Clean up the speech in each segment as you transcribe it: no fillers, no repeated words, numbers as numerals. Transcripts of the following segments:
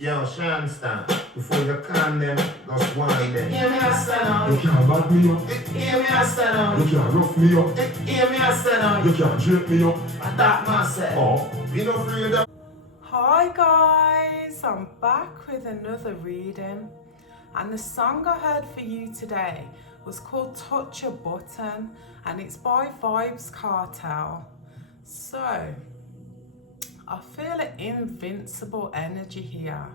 Yo, Sean Stan, before you calm them, just wind them. Hear me a stand on. You can't bad me up. Hear me a stand on. You can't rough me up. Hear me a stand on. You can't drape me up. Attack myself. Oh, You know free that. Hi guys, I'm back with another reading, and the song I heard for you today was called Touch a Button, and it's by Vibes Cartel. So I feel an invincible energy here.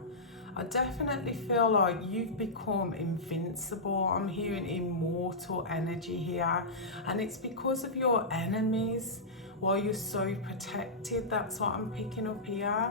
I definitely feel like you've become invincible. I'm hearing immortal energy here, and it's because of your enemies. While you're so protected, that's what I'm picking up here.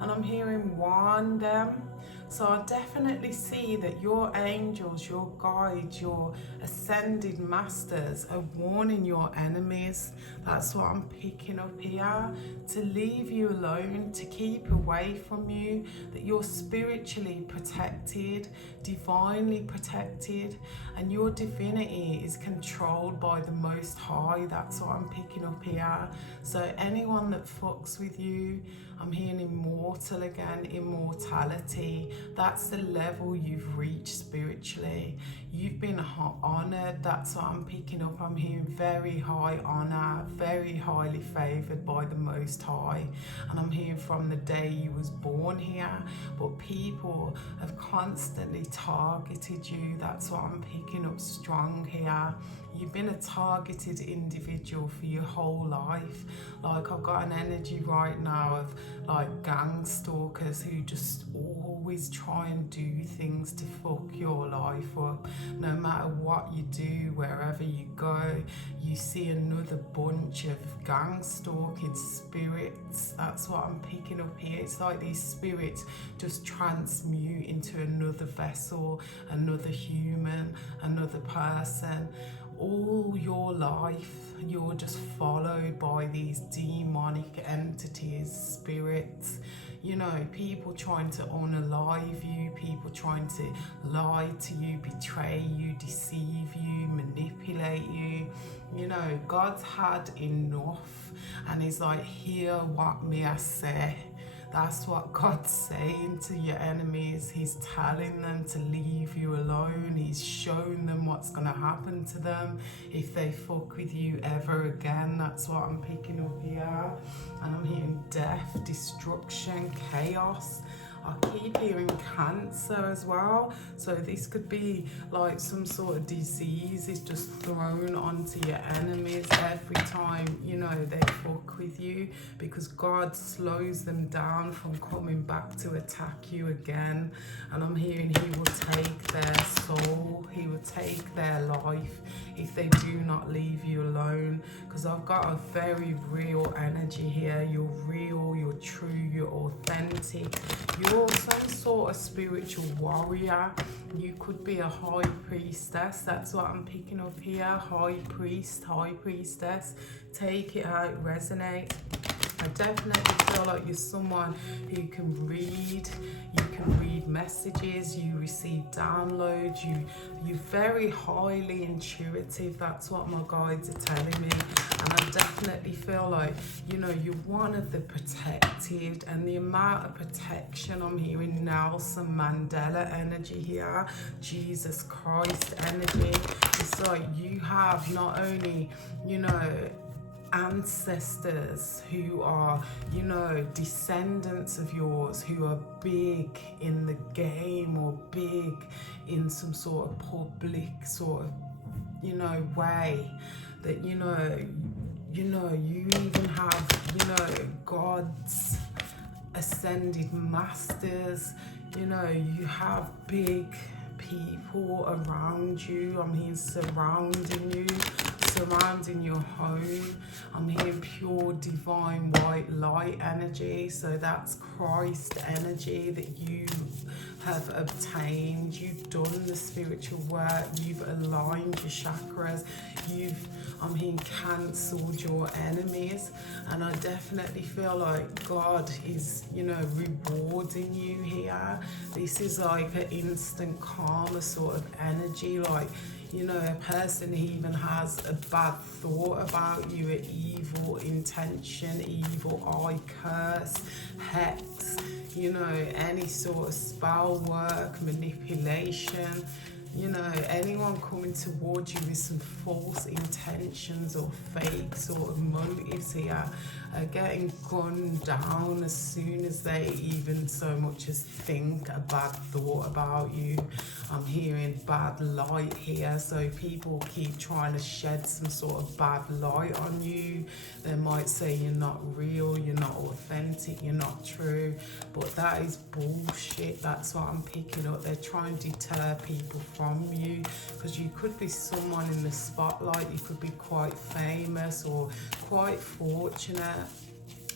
And I'm hearing warn them. So I definitely see that your angels, your guides, your ascended masters are warning your enemies. That's what I'm picking up here. To leave you alone, to keep away from you, that you're spiritually protected, divinely protected, and your divinity is controlled by the Most High. That's what I'm picking up here. So anyone that fucks with you, I'm hearing immortal again, immortality. That's the level you've reached spiritually. You've been honored. That's what I'm picking up. I'm hearing very high honor, very highly favored by the Most High. And I'm hearing from the day you was born here, but people have constantly targeted you. That's what I'm picking up strong here. You've been a targeted individual for your whole life. Like, I've got an energy right now of like gang stalkers who just always try and do things to fuck your life up. No matter what you do, wherever you go, you see another bunch of gang stalking spirits. That's what I'm picking up here. It's like these spirits just transmute into another vessel, another human, another person. All your life, you're just followed by these demonic entities, spirits. You know, people trying to unalive you, people trying to lie to you, betray you, deceive you, manipulate you. You know, God's had enough, and he's like, hear what me I say. That's what God's saying to your enemies. He's telling them to leave you alone. He's showing them what's going to happen to them if they fuck with you ever again. That's what I'm picking up here. And I'm hearing death, destruction, chaos. I keep hearing cancer as well. So this could be like some sort of disease is just thrown onto your enemies every time, you know, they fuck with you, because God slows them down from coming back to attack you again. And I'm hearing he will take their soul, he will take their life if they do not leave you alone. Because I've got a very real energy here. You're real, you're true, you're authentic. You're some sort of spiritual warrior. You could be a high priestess. That's what I'm picking up here. High priest, high priestess. Take it out, resonate. I definitely feel like you're someone who can read. You can read messages, you receive downloads, you're very highly intuitive. That's what my guides are telling me. And I definitely feel like, you know, you're one of the protected, and the amount of protection I'm hearing, Nelson Mandela energy here, Jesus Christ energy. It's like you have not only, you know, ancestors who are, you know, descendants of yours who are big in the game or big in some sort of public sort of, you know, way, that you even have, you know, God's ascended masters. You know, you have big people around you. I'm hearing surrounding your home. I'm hearing pure divine white light energy. So that's Christ energy that you have obtained. You've done the spiritual work. You've aligned your chakras. I'm hearing cancelled your enemies. And I definitely feel like God is, you know, rewarding you here. This is like an instant karma sort of energy. Like, you know, a person even has a bad thought about you, an evil intention, evil eye, curse, hex, you know, any sort of spell work, manipulation, you know, anyone coming towards you with some false intentions or fake sort of motives here are getting gunned down as soon as they even so much as think a bad thought about you. I'm hearing bad light here, so people keep trying to shed some sort of bad light on you. They might say you're not real, you're not authentic, you're not true, but that is bullshit. That's what I'm picking up. They're trying to deter people from you, because you could be someone in the spotlight, you could be quite famous or quite fortunate.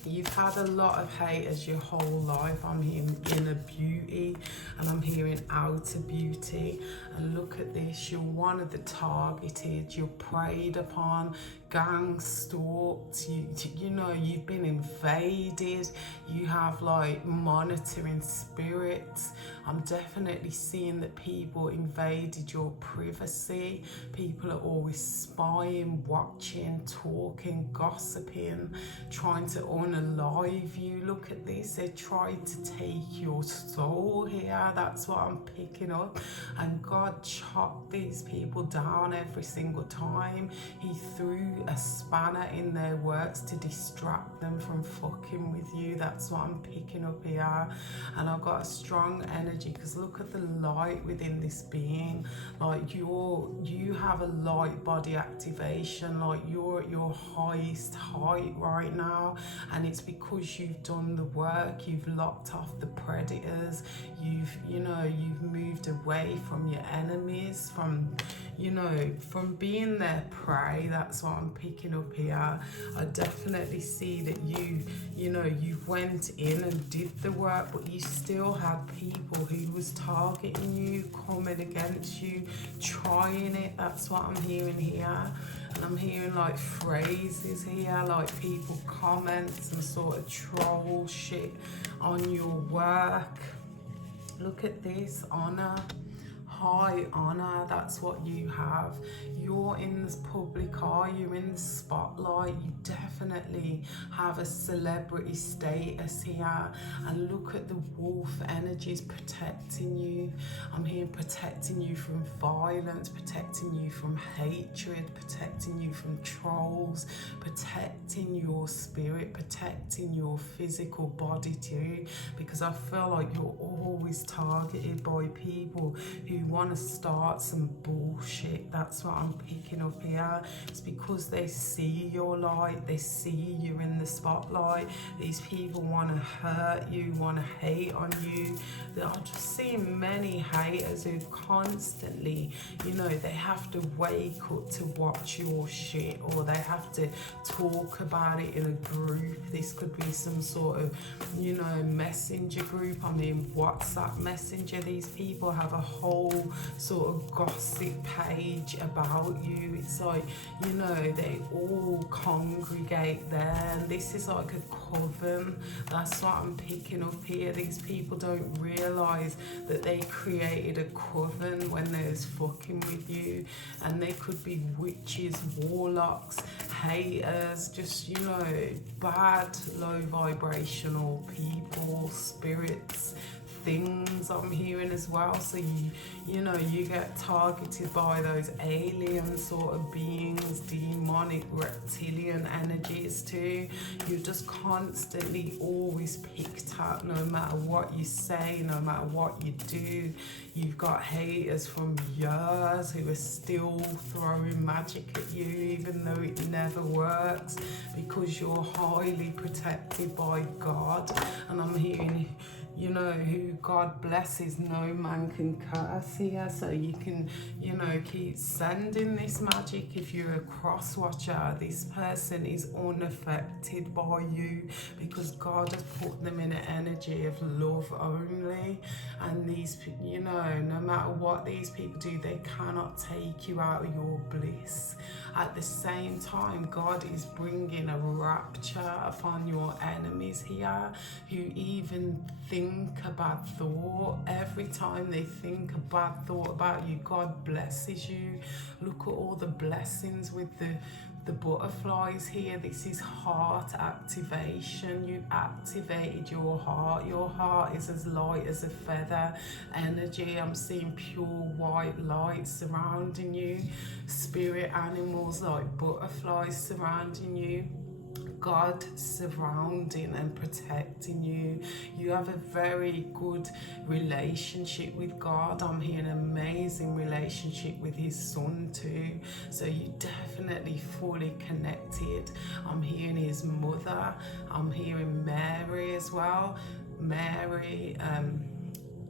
You've had a lot of haters your whole life. I'm hearing inner beauty and I'm hearing outer beauty. And look at this, you're one of the targeted, you're preyed upon, gang stalked, you know, you've been invaded, you have like monitoring spirits. I'm definitely seeing that people invaded your privacy. People are always spying, watching, talking, gossiping, trying to unalive you. Look at this, they tried to take your soul here. That's what I'm picking up. And God chopped these people down every single time. He threw a spanner in their works to distract them from fucking with you. That's what I'm picking up here. And I've got a strong energy, because look at the light within this being. Like you have a light body activation, like you're at your highest height right now, and it's because you've done the work. You've locked off the predators, you've moved away from your enemies, from being their prey. That's what I'm picking up here. I definitely see that you went in and did the work, but you still had people who was targeting you, coming against you, trying it. That's what I'm hearing here. And I'm hearing like phrases here, like people comment some sort of troll shit on your work. Look at this, honor. High honor, that's what you have. You're in this public eye, you're in the spotlight, you definitely have a celebrity status here. And look at the wolf energies protecting you. I'm here protecting you from violence, protecting you from hatred, protecting you from trolls, protecting your spirit, protecting your physical body too, because I feel like you're always targeted by people who want to start some bullshit. That's what I'm picking up here. It's because they see your light, they see you're in the spotlight. These people want to hurt you, want to hate on you. I'm just seeing many haters who constantly, they have to wake up to watch your shit, or they have to talk about it in a group. This could be some sort of, messenger group. I mean, WhatsApp messenger. These people have a whole sort of gossip page about you. It's like, they all congregate there, and this is like a coven. That's what I'm picking up here. These people don't realize that they created a coven when they was fucking with you, and they could be witches, warlocks, haters, just bad, low vibrational people, spirits, things I'm hearing as well. So you get targeted by those alien sort of beings, demonic reptilian energies too. You're just constantly always picked at, no matter what you say, no matter what you do. You've got haters from years who are still throwing magic at you, even though it never works, because you're highly protected by God. And I'm hearing, who God blesses, no man can curse here. So you can, keep sending this magic. If you're a cross watcher, this person is unaffected by you, because God has put them in an energy of love only. And these, no matter what these people do, they cannot take you out of your bliss. At the same time, God is bringing a rapture upon your enemies here, who even think a bad thought. Every time they think a bad thought about you, God blesses you. Look at all the blessings with the the butterflies here. This is heart activation. You activated your heart. Your heart is as light as a feather energy. I'm seeing pure white light surrounding you, spirit animals like butterflies surrounding you, God surrounding and protecting you. You have a very good relationship with God. I'm hearing an amazing relationship with his son too. So you definitely fully connected. I'm hearing his mother. I'm hearing Mary as well. Mary,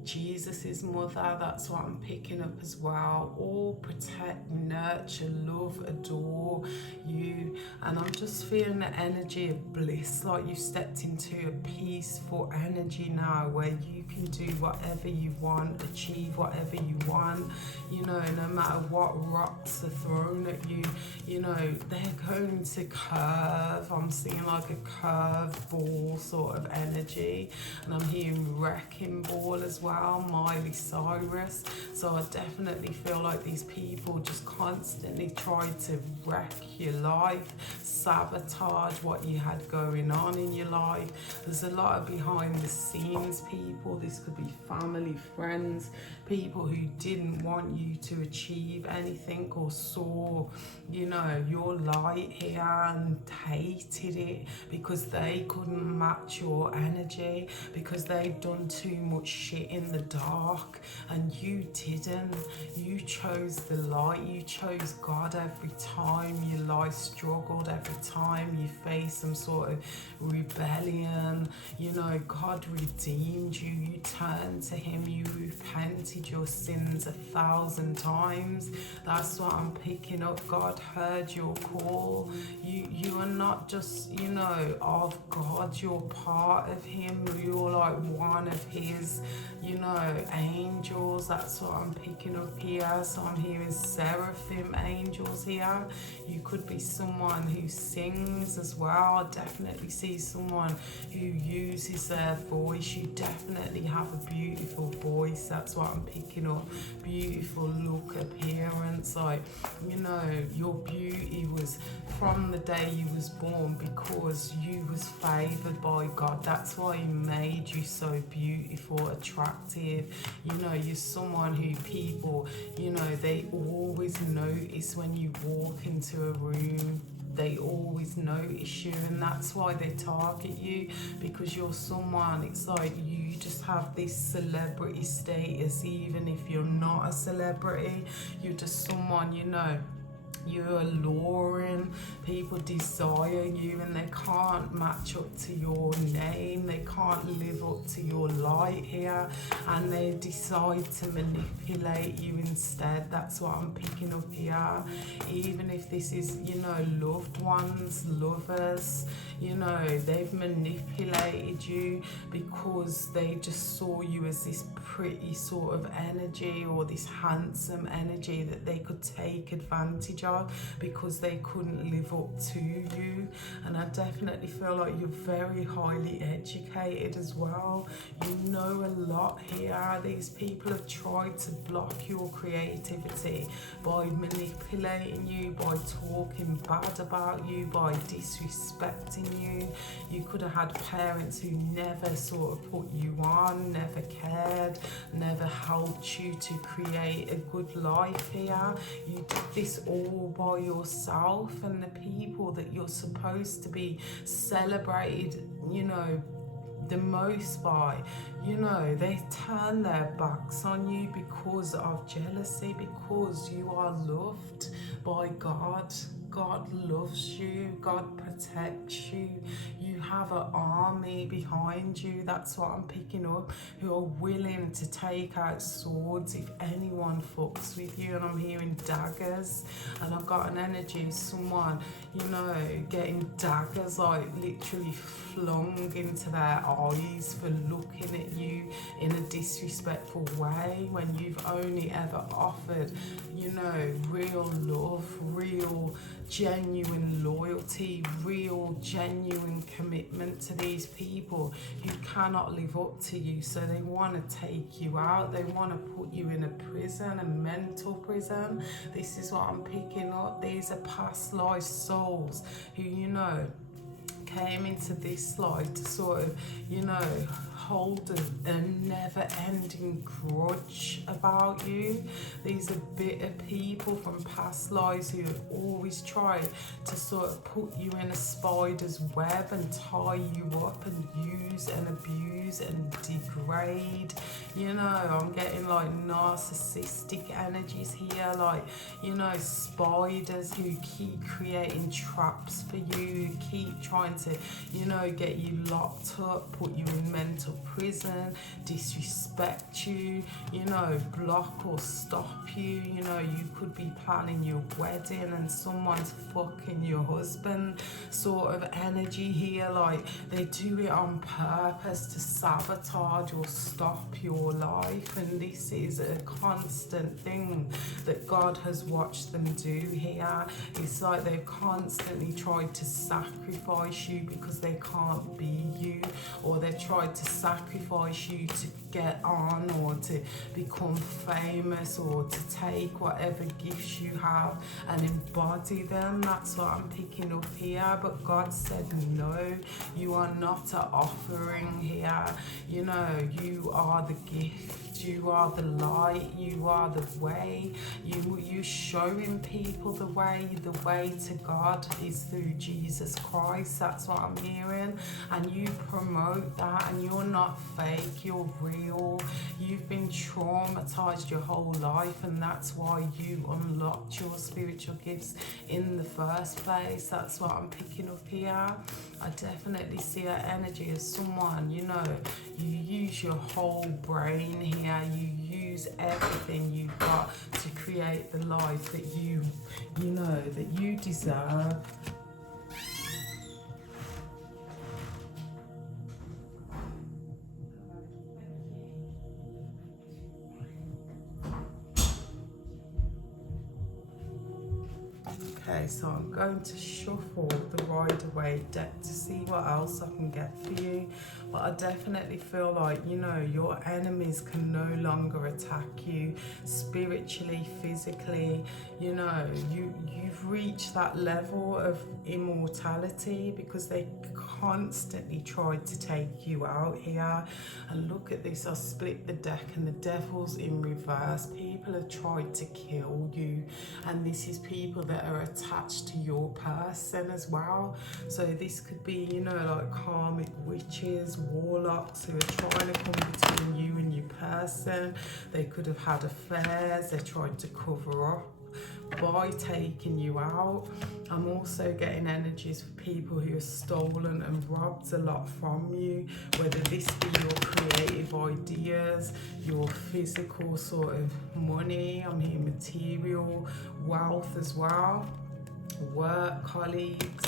Jesus' mother, that's what I'm picking up as well. All protect, nurture, love, adore you. And I'm just feeling the energy of bliss, like you stepped into a peaceful energy now where you can do whatever you want, achieve whatever you want. You know, no matter what rocks are thrown at you, you know, they're going to curve. I'm seeing like a curved ball sort of energy. And I'm hearing wrecking ball as well. Miley Cyrus. So I definitely feel like these people just constantly try to wreck your life, sabotage what you had going on in your life. There's a lot of behind the scenes people. This could be family, friends, people who didn't want you to achieve anything or saw, you know, your light here and hated it because they couldn't match your energy, because they'd done too much shit in the dark and you didn't. You chose the light. You chose God every time your life struggled, every time you faced some sort of rebellion. You know, God redeemed you. You turned to him. You repented your sins 1,000 times. That's what I'm picking up. God heard your call. You are not just, you know, of God. You're part of him. You're like one of his, you know, angels. That's what I'm picking up here. So I'm hearing seraphim angels here. You could be someone who sings as well. I definitely see someone who uses their voice. You definitely have a beautiful voice. That's what I'm picking up. Beautiful look, appearance. Like, you know, your beauty was from the day you was born because you was favored by God. That's why he made you so beautiful, attractive. You know, you're someone who people, you know, they always notice when you walk into a room. They always notice you, and that's why they target you, because you're someone, it's like you just have this celebrity status. Even if you're not a celebrity, you're just someone, you know, you're alluring. People desire you and they can't match up to your name. They can't live up to your light here, and they decide to manipulate you instead. That's what I'm picking up here. Even if this is, you know, loved ones, lovers, you know, they've manipulated you because they just saw you as this pretty sort of energy or this handsome energy that they could take advantage of because they couldn't live up to you. And I definitely feel like you're very highly educated as well. You know a lot here. These people have tried to block your creativity by manipulating you, by talking bad about you, by disrespecting you. You could have had parents who never sort of put you on, never cared, never helped you to create a good life here. You did this all by yourself, and the people that you're supposed to be celebrated, you know, the most by, you know, they turn their backs on you because of jealousy, because you are loved by God. God loves you. God protects you. You have an army behind you. That's what I'm picking up, who are willing to take out swords if anyone fucks with you. And I'm hearing daggers, and I've got an energy of someone, you know, getting daggers like literally flung into their eyes for looking at you in a disrespectful way when you've only ever offered, you know, real love, real genuine loyalty, real genuine commitment to these people who cannot live up to you. So they want to take you out. They want to put you in a prison, a mental prison. This is what I'm picking up. These are past life souls who, you know, came into this life to sort of, you know, hold a never-ending grudge about you. These are bitter people from past lives who have always tried to sort of put you in a spider's web and tie you up and use and abuse and degrade. You know, I'm getting like narcissistic energies here, like, you know, spiders who keep creating traps for you, who keep trying to, you know, get you locked up, put you in mental prison, disrespect you, you know, block or stop you. You know, you could be planning your wedding and someone's fucking your husband, sort of energy here. Like, they do it on purpose to sabotage or stop your life, and this is a constant thing that God has watched them do here. It's like they've constantly tried to sacrifice you because they can't be you, or they've tried to sacrifice you to get on or to become famous or to take whatever gifts you have and embody them. That's what I'm picking up here. But God said no, you are not an offering here. You know, you are the gift. You are the light, you are the way. You showing people the way to God is through Jesus Christ. That's what I'm hearing. And you promote that, and you're not fake, you're real. You've been traumatized your whole life, and that's why you unlocked your spiritual gifts in the first place. That's what I'm picking up here. I definitely see an energy of someone, you know, you use your whole brain here, you use everything you've got to create the life that you know, that you deserve. Okay, so I'm going to shuffle the Rider-Waite deck to see what else I can get for you. But I definitely feel like, you know, your enemies can no longer attack you spiritually, physically. You know, you've reached that level of immortality because they constantly tried to take you out here. And look at this, I split the deck and the devil's in reverse. People have tried to kill you, and this is people that are attached to your person as well. So this could be, you know, like karmic witches, warlocks who are trying to come between you and your person. They could have had affairs, they tried to cover up by taking you out. I'm also getting energies for people who have stolen and robbed a lot from you, whether this be your creative ideas, your physical sort of money. I'm hearing material wealth as well, work, colleagues.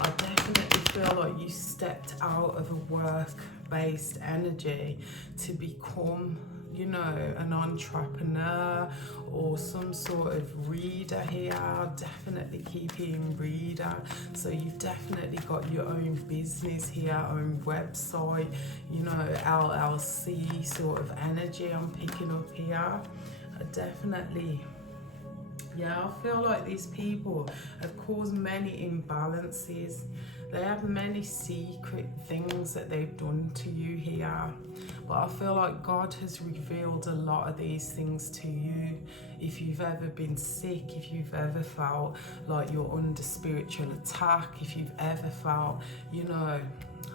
I definitely feel like you stepped out of a work-based energy to become, you know, an entrepreneur or some sort of reader here. I'll definitely keep hearing reader. So you've definitely got your own business here, own website, you know, LLC sort of energy I'm picking up here. Definitely. Yeah, I feel like these people have caused many imbalances. They have many secret things that they've done to you here. But I feel like God has revealed a lot of these things to you. If you've ever been sick, if you've ever felt like you're under spiritual attack, if you've ever felt, you know,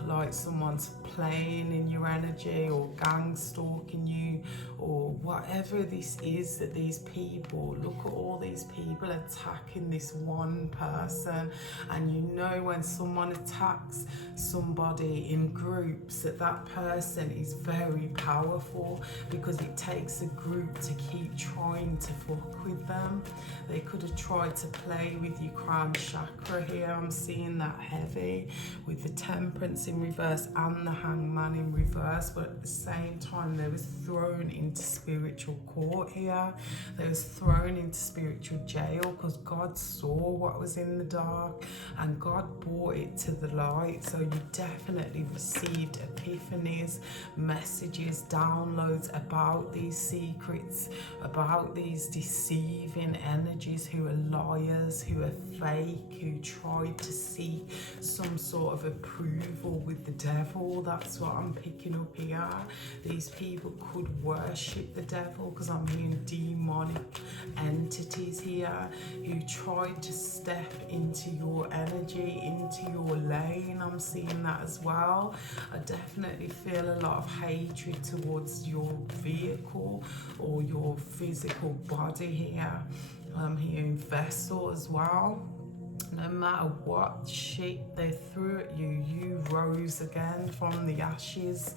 like someone's playing in your energy or gang stalking you or whatever this is, that these people, look at all these people attacking this one person. And you know, when someone attacks somebody in groups, that person is very powerful because it takes a group to keep trying to fuck with them. They could have tried to play with your crown chakra here. I'm seeing that heavy with the Temperance in reverse and the Hangman in reverse, but at the same time they was thrown into spiritual spiritual court here. They was thrown into spiritual jail because God saw what was in the dark and God brought it to the light. So you definitely received epiphanies, messages, downloads about these secrets, about these deceiving energies who are liars, who are fake, who tried to seek some sort of approval with the devil. That's what I'm picking up here. These people could worship the devil because I'm hearing demonic entities here who tried to step into your energy, into your lane. I'm seeing that as well. I definitely feel a lot of hatred towards your vehicle or your physical body here. I'm hearing vessel as well. No matter what shit they threw at you, you rose again from the ashes.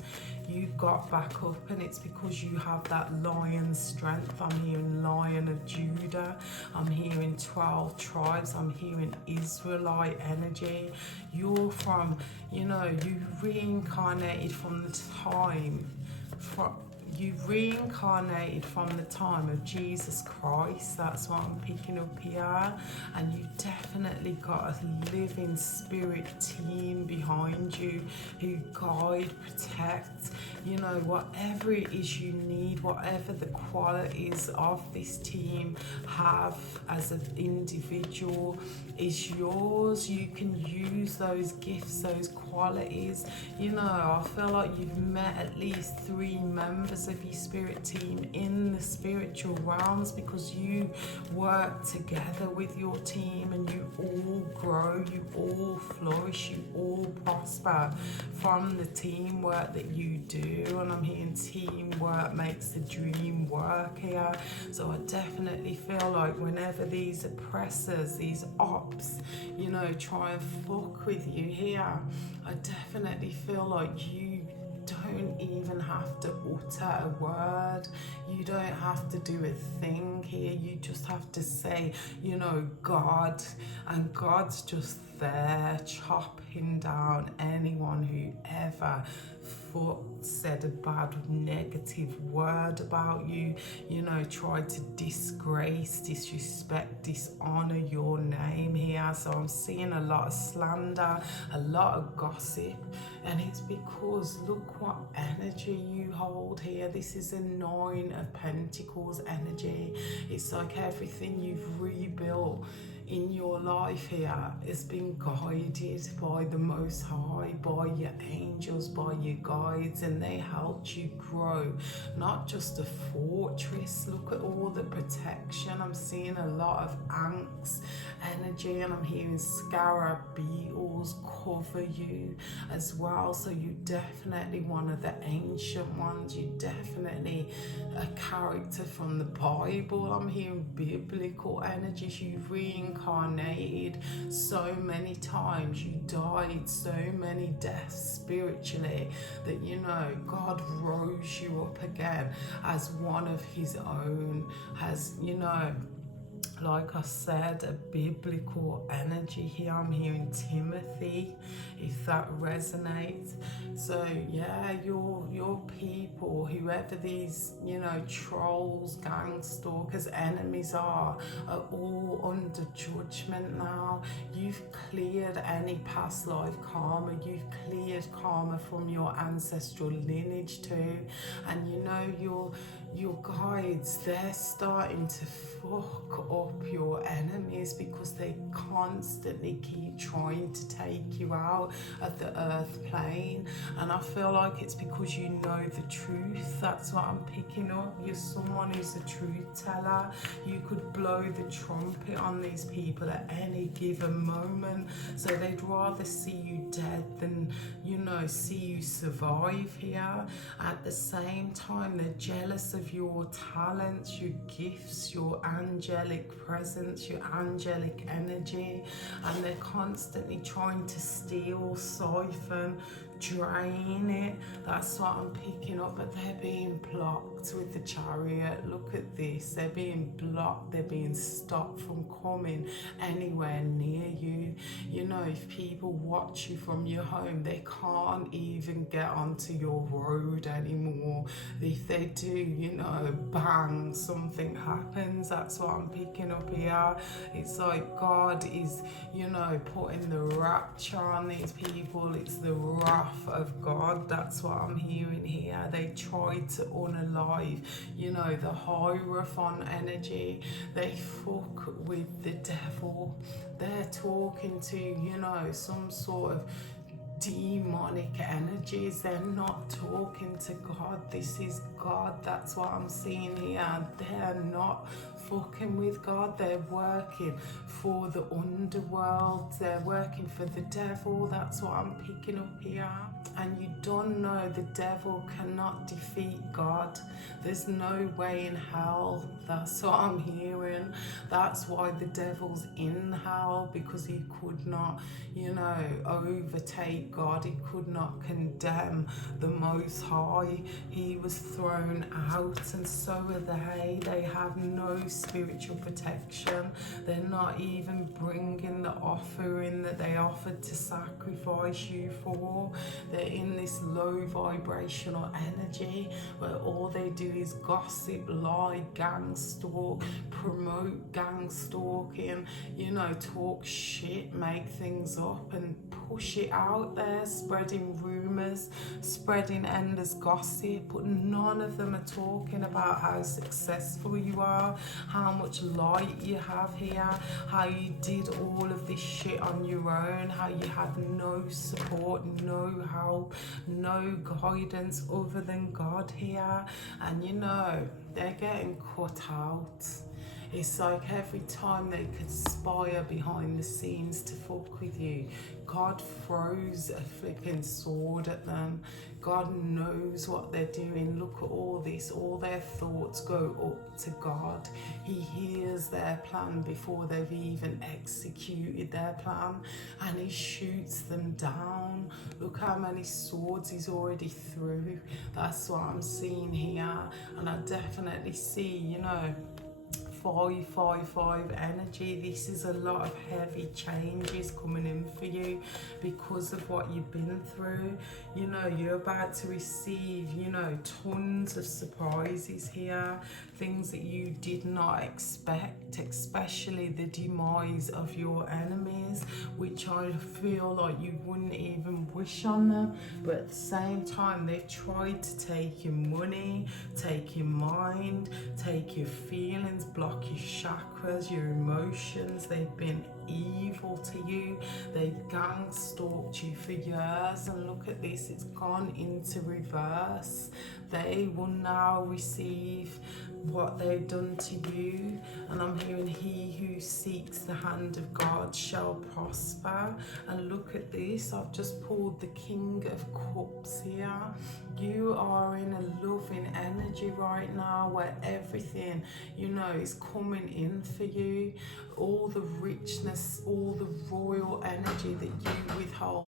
You got back up, and it's because you have that lion strength. I'm hearing Lion of Judah. I'm hearing 12 tribes. I'm hearing Israelite energy. You're from, you reincarnated from the time you reincarnated from the time of Jesus Christ. That's what I'm picking up here. And you definitely got a living spirit team behind you who guide, protect, whatever it is you need, whatever the qualities of this team have as an individual is yours. You can use those gifts, those qualities. I feel like you've met at least 3 members of your spirit team in the spiritual realms because you work together with your team and you all grow, you all flourish, you all prosper from the teamwork that you do. And I'm hearing teamwork makes the dream work here. So I definitely feel like whenever these oppressors, these ops, try and fuck with you here, I definitely feel like you don't even have to utter a word. You don't have to do a thing here. You just have to say, God, and God's just there chopping down anyone who ever said a bad negative word about you, tried to disgrace, disrespect, dishonor your name here. So I'm seeing a lot of slander, a lot of gossip, and it's because look what energy you hold here. This is a 9 of Pentacles energy. It's like everything you've rebuilt in your life here has been guided by the Most High, by your angels, by your guides, and they helped you grow. Not just a fortress. Look at all the protection. I'm seeing a lot of ants energy, and I'm hearing scarab beetles cover you as well. So you definitely one of the ancient ones. You definitely a character from the Bible. I'm hearing biblical energies. You reincarnated so many times. You died so many deaths spiritually that God rose you up again as one of his own, as like I said, a biblical energy here. I'm hearing Timothy, if that resonates. So yeah, your people, whoever these trolls, gang stalkers, enemies are all under judgment now. You've cleared any past life karma. You've cleared karma from your ancestral lineage too. And your guides, they're starting to fuck up your enemies because they constantly keep trying to take you out of the earth plane. And I feel like it's because you know the truth. That's what I'm picking up. You're someone who's a truth teller. You could blow the trumpet on these people at any given moment. So they'd rather see you dead than see you survive here. At the same time, they're jealous of your talents, your gifts, your angelic presence, your angelic energy, and they're constantly trying to steal, siphon, drain it. That's what I'm picking up, but they're being blocked with the Chariot. Look at this, they're being blocked, they're being stopped from coming anywhere near you. You know, if people watch you from your home, they can't even get onto your road anymore. If they do, you know, bang, something happens. That's what I'm picking up here. It's like God is, you know, putting the rapture on these people. It's the wrath of God. That's what I'm hearing here. They tried to unalive, you know, the Hierophant energy. They fuck with the devil. They're talking to, you know, some sort of demonic energies. They're not talking to God. This is God. That's what I'm seeing here. They're not fucking with God. They're working for the underworld. They're working for the devil. That's what I'm picking up here. And you don't know the devil cannot defeat God. There's no way in hell. That's what I'm hearing. That's why the devil's in hell, because he could not, you know, overtake God. He could not condemn the Most High. He was thrown out, and so are they. They have no spiritual protection. They're not even bringing the offering that they offered to sacrifice you for. They're in this low vibrational energy where all they do is gossip, lie, gang stalk, promote gang stalking, you know, talk shit, make things up and push it out there, spreading rumors, spreading endless gossip, but none of them are talking about how successful you are, how much light you have here, how you did all of this shit on your own, how you had no support, no help, no guidance other than God here. And you know, they're getting cut out. It's like every time they conspire behind the scenes to fuck with you, God throws a flipping sword at them. God knows what they're doing. Look at all this. All their thoughts go up to God. He hears their plan before they've even executed their plan, and he shoots them down. Look how many swords he's already through. That's what I'm seeing here. And I definitely see, you know, 555 energy. This is a lot of heavy changes coming in for you because of what you've been through. You know, you're about to receive, you know, tons of surprises here, things that you did not expect, especially the demise of your enemies, which I feel like you wouldn't even wish on them. But at the same time, they've tried to take your money, take your mind, take your feelings, block your chakras, your emotions. They've been evil to you. They've gang stalked you for years, and look at this, it's gone into reverse. They will now receive what they've done to you. And I'm hearing, he who seeks the hand of God shall prosper. And look at this, I've just pulled the King of Cups here. You are in a loving energy right now where everything, you know, is coming in for you. All the richness, all the royal energy that you withhold